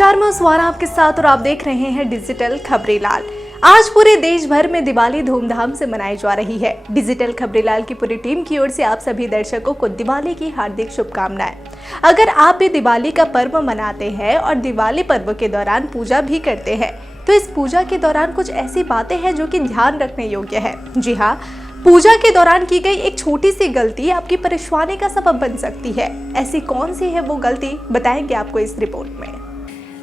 नमस्कार, मैं स्वारा आपके साथ और आप देख रहे हैं डिजिटल खबरेलाल। आज पूरे देश भर में दिवाली धूमधाम से मनाई जा रही है। डिजिटल खबरेलाल की पूरी टीम की ओर से आप सभी दर्शकों को दिवाली की हार्दिक शुभकामनाएं। अगर आप भी दिवाली का पर्व मनाते हैं और दिवाली पर्व के दौरान पूजा भी करते हैं तो इस पूजा के दौरान कुछ ऐसी बातें हैं जो कि ध्यान रखने योग्य है। जी हाँ, पूजा के दौरान की गई एक छोटी सी गलती आपकी परेशानी का सबब बन सकती है। ऐसी कौन सी है वो गलती, बताएंगे आपको इस रिपोर्ट में।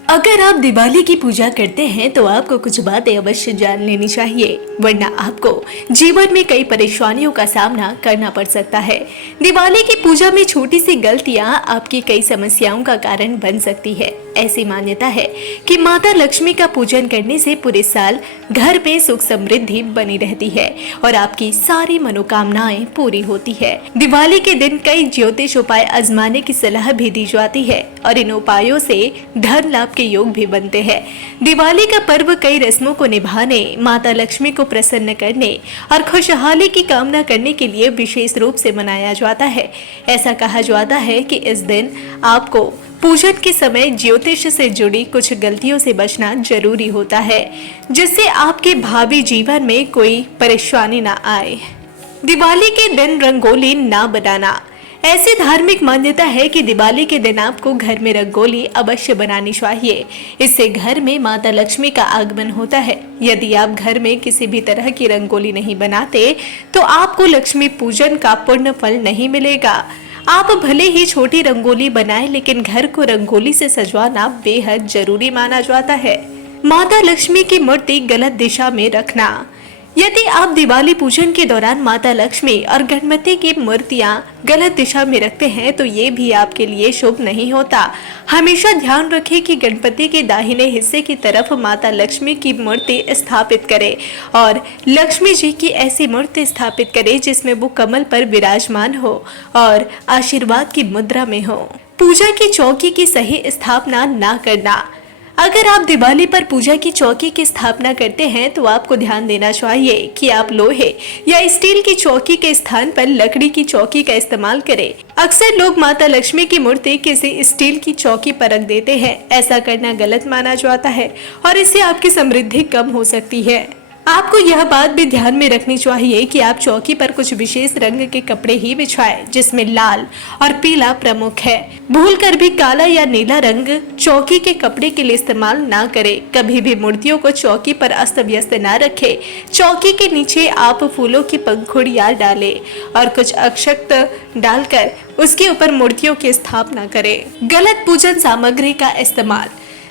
अगर आप दिवाली की पूजा करते हैं तो आपको कुछ बातें अवश्य जान लेनी चाहिए, वरना आपको जीवन में कई परेशानियों का सामना करना पड़ सकता है। दिवाली की पूजा में छोटी सी गलतियां आपकी कई समस्याओं का कारण बन सकती है। ऐसी मान्यता है कि माता लक्ष्मी का पूजन करने से पूरे साल घर में सुख समृद्धि बनी रहती है और आपकी सारी मनोकामनाएं पूरी होती है। दिवाली के दिन कई ज्योतिष उपाय आजमाने की सलाह भी दी जाती है और इन उपायों से धन लाभ के योग भी बनते हैं। दिवाली का पर्व कई रस्मों को निभाने, माता लक्ष्मी को प्रसन्न करने और खुशहाली की कामना करने के लिए विशेष रूप से मनाया जाता है। ऐसा कहा जाता है कि इस दिन आपको पूजन के समय ज्योतिष से जुड़ी कुछ गलतियों से बचना जरूरी होता है, जिससे आपके भावी जीवन में कोई परेशानी ना आए। दिवाली के दिन रंगोली ना बनाना। ऐसी धार्मिक मान्यता है कि दिवाली के दिन आपको घर में रंगोली अवश्य बनानी चाहिए। इससे घर में माता लक्ष्मी का आगमन होता है। यदि आप घर में किसी भी तरह की रंगोली नहीं बनाते तो आपको लक्ष्मी पूजन का पूर्ण फल नहीं मिलेगा। आप भले ही छोटी रंगोली बनाएं, लेकिन घर को रंगोली से सजवाना बेहद जरूरी माना जाता है। माता लक्ष्मी की मूर्ति गलत दिशा में रखना। यदि आप दिवाली पूजन के दौरान माता लक्ष्मी और गणपति की मूर्तियां गलत दिशा में रखते हैं तो ये भी आपके लिए शुभ नहीं होता। हमेशा ध्यान रखें कि गणपति के दाहिने हिस्से की तरफ माता लक्ष्मी की मूर्ति स्थापित करें और लक्ष्मी जी की ऐसी मूर्ति स्थापित करें जिसमें वो कमल पर विराजमान हो और आशीर्वाद की मुद्रा में हो। पूजा की चौकी की सही स्थापना ना करना। अगर आप दिवाली पर पूजा की चौकी की स्थापना करते हैं तो आपको ध्यान देना चाहिए कि आप लोहे या स्टील की चौकी के स्थान पर लकड़ी की चौकी का इस्तेमाल करें। अक्सर लोग माता लक्ष्मी की मूर्ति किसी स्टील की चौकी पर रख देते हैं। ऐसा करना गलत माना जाता है और इससे आपकी समृद्धि कम हो सकती है। आपको यह बात भी ध्यान में रखनी चाहिए कि आप चौकी पर कुछ विशेष रंग के कपड़े ही बिछाएं, जिसमें लाल और पीला प्रमुख है। भूलकर भी काला या नीला रंग चौकी के कपड़े के लिए इस्तेमाल ना करें। कभी भी मूर्तियों को चौकी पर अस्त व्यस्त ना रखें। चौकी के नीचे आप फूलों की पंखुड़ियां डालें और कुछ अक्षत डालकर उसके ऊपर मूर्तियों की स्थापना करें। गलत पूजन सामग्री का इस्तेमाल।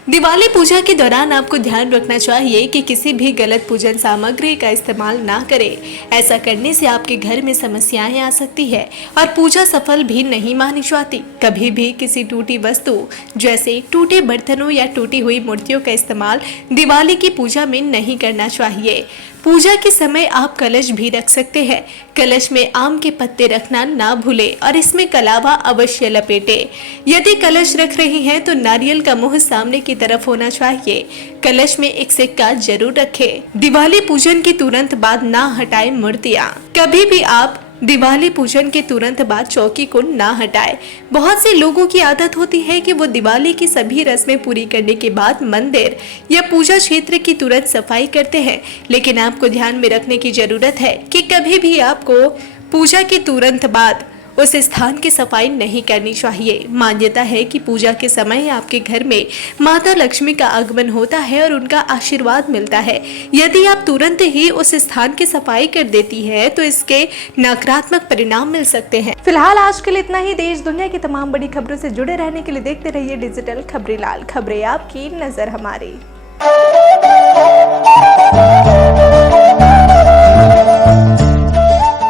दिवाली पूजा के दौरान आपको ध्यान रखना चाहिए कि किसी भी गलत पूजन सामग्री का इस्तेमाल ना करें। ऐसा करने से आपके घर में समस्याएं आ सकती है और पूजा सफल भी नहीं मानी जाती। कभी भी किसी टूटी वस्तु जैसे टूटे बर्तनों या टूटी हुई मूर्तियों का इस्तेमाल दिवाली की पूजा में नहीं करना चाहिए। पूजा के समय आप कलश भी रख सकते हैं। कलश में आम के पत्ते रखना ना भूलें और इसमें कलावा अवश्य लपेटें। यदि कलश रख रही हैं तो नारियल का मुंह सामने की तरफ होना चाहिए। कलश में एक सिक्का जरूर रखें। दिवाली पूजन के तुरंत बाद ना हटाएं मूर्तियां। कभी भी आप दिवाली पूजन के तुरंत बाद चौकी को ना हटाएं। बहुत से लोगों की आदत होती है कि वो दिवाली की सभी रस्में पूरी करने के बाद मंदिर या पूजा क्षेत्र की तुरंत सफाई करते हैं, लेकिन आपको ध्यान में रखने की जरूरत है कि कभी भी आपको पूजा के तुरंत बाद उस स्थान की सफाई नहीं करनी चाहिए। मान्यता है कि पूजा के समय आपके घर में माता लक्ष्मी का आगमन होता है और उनका आशीर्वाद मिलता है। यदि आप तुरंत ही उस स्थान की सफाई कर देती है तो इसके नकारात्मक परिणाम मिल सकते हैं। फिलहाल आज के लिए इतना ही। देश दुनिया की तमाम बड़ी खबरों से जुड़े रहने के लिए देखते रहिए डिजिटल खबरेलाल। खबरें आपकी, नजर हमारी।